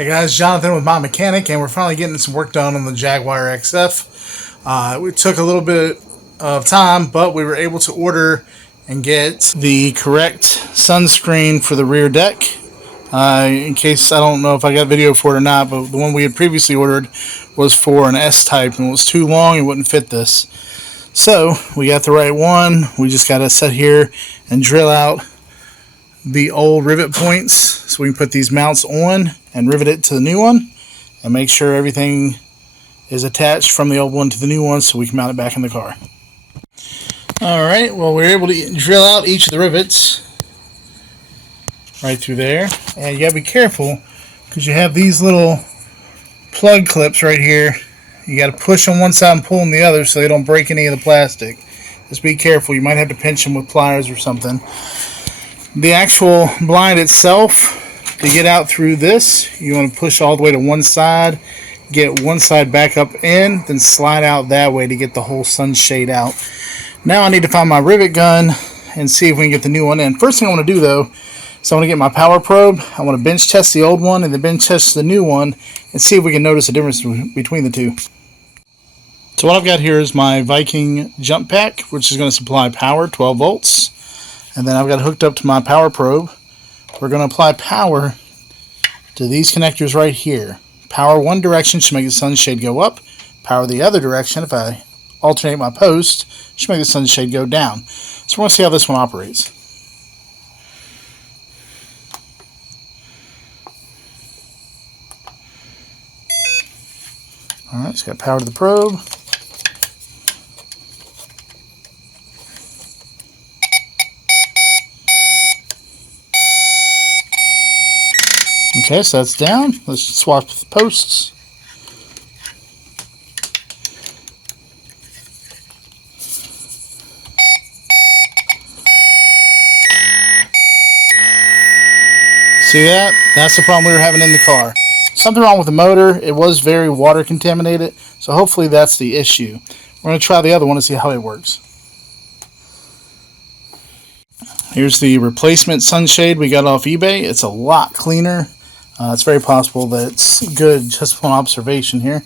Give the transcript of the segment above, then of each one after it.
Hey guys, Jonathan with My Mechanic, and we're finally getting some work done on the Jaguar XF. It took a little bit of time, but we were able to order and get the correct sunscreen for the rear deck. In case, I don't know if I got video for it or not, but the one we had previously ordered was for an S-type and it was too long and wouldn't fit this. So we got the right one. We just got to sit here and drill out the old rivet points so we can put these mounts on and rivet it to the new one and make sure everything is attached from the old one to the new one so we can mount it back in the car. Alright, well, we're able to drill out each of the rivets right through there, and you gotta be careful because you have these little plug clips right here. You gotta push on one side and pull on the other so they don't break any of the plastic. Just be careful, you might have to pinch them with pliers or something. The actual blind itself, to get out through this, you want to push all the way to one side, get one side back up in, then slide out that way to get the whole sunshade out. Now I need to find my rivet gun and see if we can get the new one in. First thing I want to do though, is I want to get my power probe. I want to bench test the old one and then bench test the new one and see if we can notice a difference between the two. So what I've got here is my Viking jump pack, which is going to supply power, 12 volts. And then I've got it hooked up to my power probe. We're going to apply power to these connectors right here. Power one direction should make the sunshade go up. Power the other direction, if I alternate my post, should make the sunshade go down. So we're going to see how this one operates. Alright, it's got power to the probe. Okay, so that's down. Let's swap the posts. See that? That's the problem we were having in the car. Something wrong with the motor. It was very water contaminated, so hopefully that's the issue. We're going to try the other one to see how it works. Here's the replacement sunshade we got off eBay. It's a lot cleaner. It's very possible that it's good just upon observation here.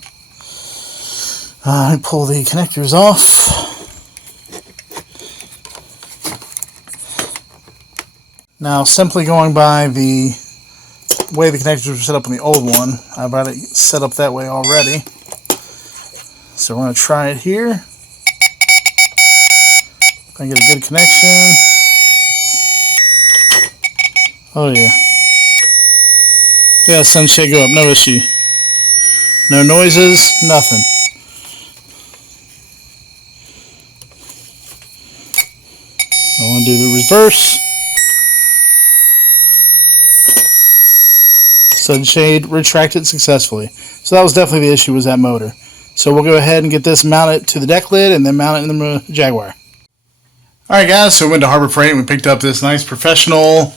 I pull the connectors off. Now, simply going by the way the connectors were set up on the old one, I've got it set up that way already. So we're going to try it here. I get a good connection. Oh yeah. Yeah, sunshade go up, no issue. No noises, nothing. I want to do the reverse. Sunshade retracted successfully. So that was definitely the issue, was that motor. So we'll go ahead and get this mounted to the deck lid and then mount it in the Jaguar. Alright guys, so we went to Harbor Freight and we picked up this nice professional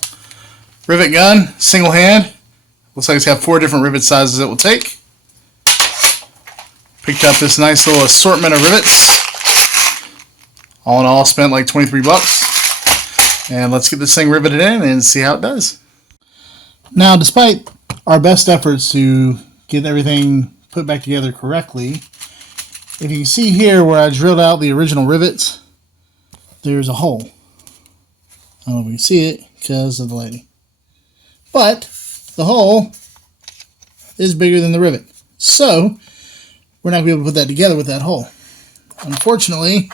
rivet gun, single hand. Looks like it's got 4 different rivet sizes it will take. Picked up this nice little assortment of rivets. All in all, spent like 23 bucks. And let's get this thing riveted in and see how it does. Now, despite our best efforts to get everything put back together correctly, if you can see here where I drilled out the original rivets, there's a hole. I don't know if you can see it because of the lighting. But the hole is bigger than the rivet. So we're not going to be able to put that together with that hole. Unfortunately,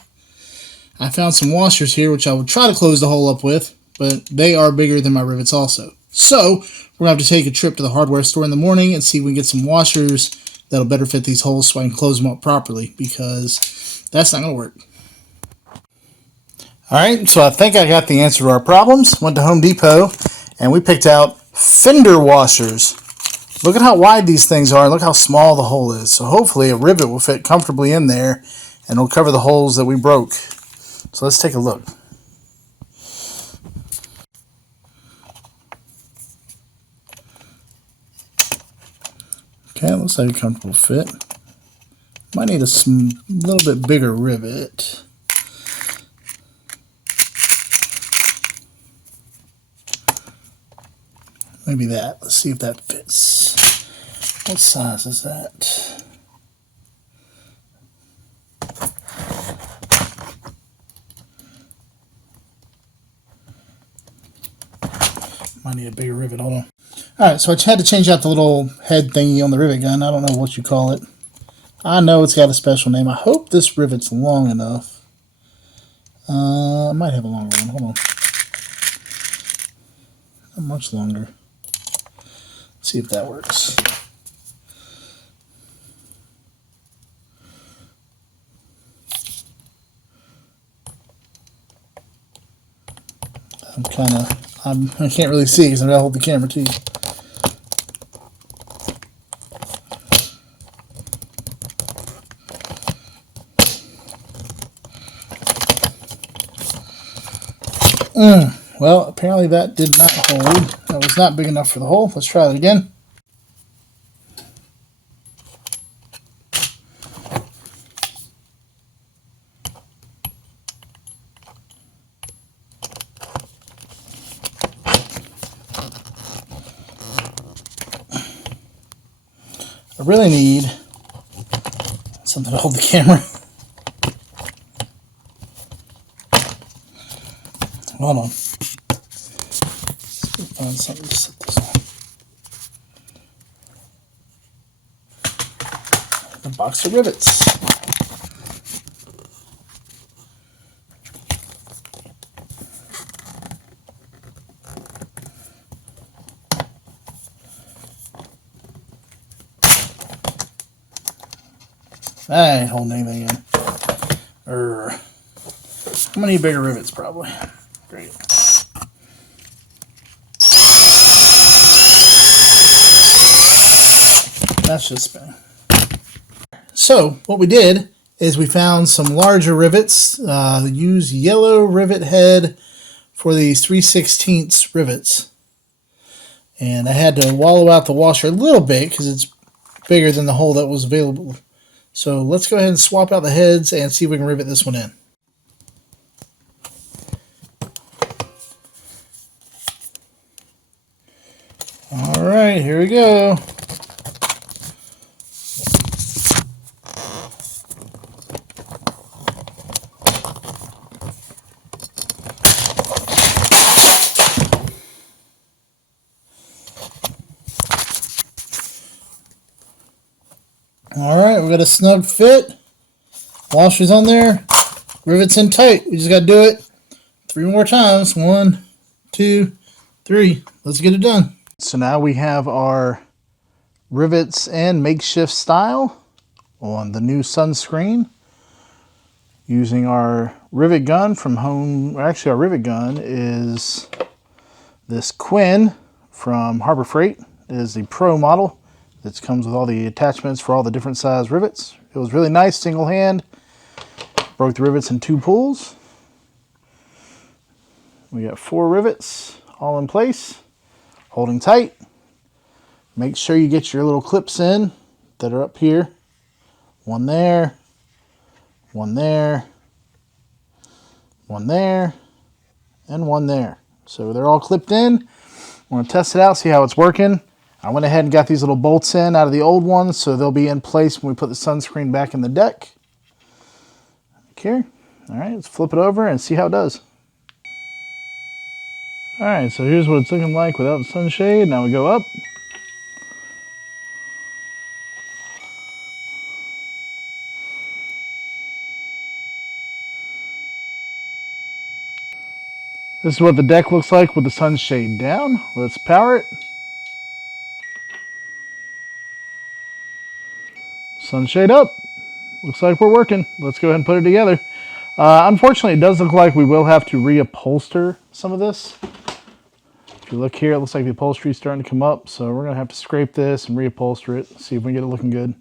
I found some washers here which I will try to close the hole up with, but they are bigger than my rivets also. So we're going to have to take a trip to the hardware store in the morning and see if we can get some washers that'll better fit these holes so I can close them up properly, because that's not going to work. Alright, so I think I got the answer to our problems. Went to Home Depot and we picked out fender washers. Look at how wide these things are and look how small the hole is. So hopefully a rivet will fit comfortably in there and it'll cover the holes that we broke. So let's take a look. Okay, it looks like a comfortable fit. Might need a little bit bigger rivet. Maybe that. Let's see if that fits. What size is that? Might need a bigger rivet. Hold on. Alright, so I had to change out the little head thingy on the rivet gun. I don't know what you call it. I know it's got a special name. I hope this rivet's long enough. I might have a longer one. Hold on. Not much longer. Let's see if that works. I can't really see because I'm going to hold the camera too. Well, apparently that did not hold. That was not big enough for the hole. Let's try it again. I really need something to hold the camera. Hold on. Let's find something to set this on. A box of rivets. I ain't holding anything in. I'm gonna need bigger rivets probably. Great. That's just spinning. So what we did is we found some larger rivets. Use yellow rivet head for these 3/16 rivets. And I had to wallow out the washer a little bit because it's bigger than the hole that was available. So let's go ahead and swap out the heads and see if we can rivet this one in. Alright, here we go. Alright, we got a snug fit. Washer's on there. Rivets in tight. We just got to do it 3 more times. 1, 2, 3. Let's get it done. So now we have our rivets and makeshift style on the new sunscreen. Using our rivet gun from home. Actually, our rivet gun is this Quinn from Harbor Freight. It is the Pro model. It comes with all the attachments for all the different size rivets. It was really nice, single hand. Broke the rivets in 2 pulls. We got 4 rivets all in place, holding tight. Make sure you get your little clips in that are up here. 1 there, 1 there, 1 there, and 1 there. So they're all clipped in. We're going to test it out, see how it's working. I went ahead and got these little bolts in out of the old ones, so they'll be in place when we put the sunscreen back in the deck. Okay, all right, let's flip it over and see how it does. All right, so here's what it's looking like without the sunshade. Now we go up. This is what the deck looks like with the sunshade down. Let's power it. Sunshade up. Looks like we're working. Let's go ahead and put it together. Unfortunately, it does look like we will have to reupholster some of this. If you look here, it looks like the upholstery is starting to come up, so we're going to have to scrape this and reupholster it, see if we can get it looking good.